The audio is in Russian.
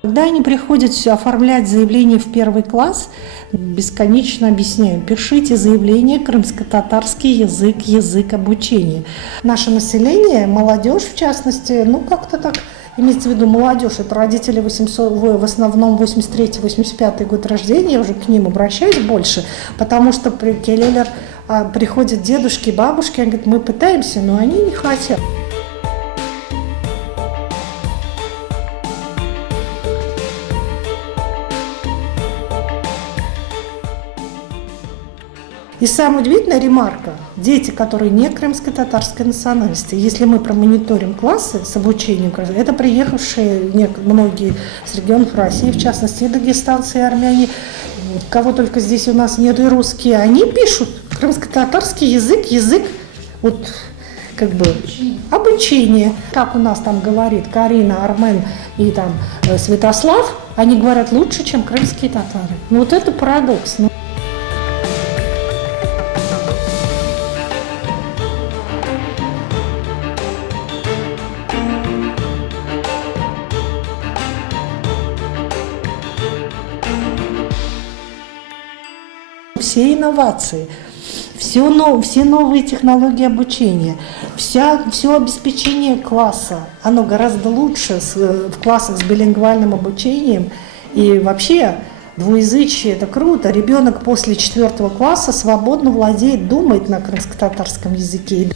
Когда они приходят оформлять заявление в первый класс, бесконечно объясняем: пишите заявление, крымско-татарский язык, язык обучения. Наше население, молодежь в частности, как-то так, имеется в виду молодежь, это родители в основном 83-85 год рождения, я уже к ним обращаюсь больше, потому что при Келелер приходят дедушки, бабушки, они говорят: мы пытаемся, но они не хотят. И самая удивительная ремарка: дети, которые не крымско-татарской национальности, если мы промониторим классы с обучением, это приехавшие многие с регионов России, в частности и дагестанцы, и армяне, кого только здесь у нас нет, и русские, они пишут крымско-татарский язык, обучение. Как у нас там говорит Карина, Армен и там Святослав, они говорят лучше, чем крымские татары. Это парадокс. Все инновации, все новые технологии обучения, все обеспечение класса, оно гораздо лучше в классах с билингвальным обучением. И вообще двуязычие – это круто. Ребенок после 4 класса свободно владеет, думает на крымско-татарском языке.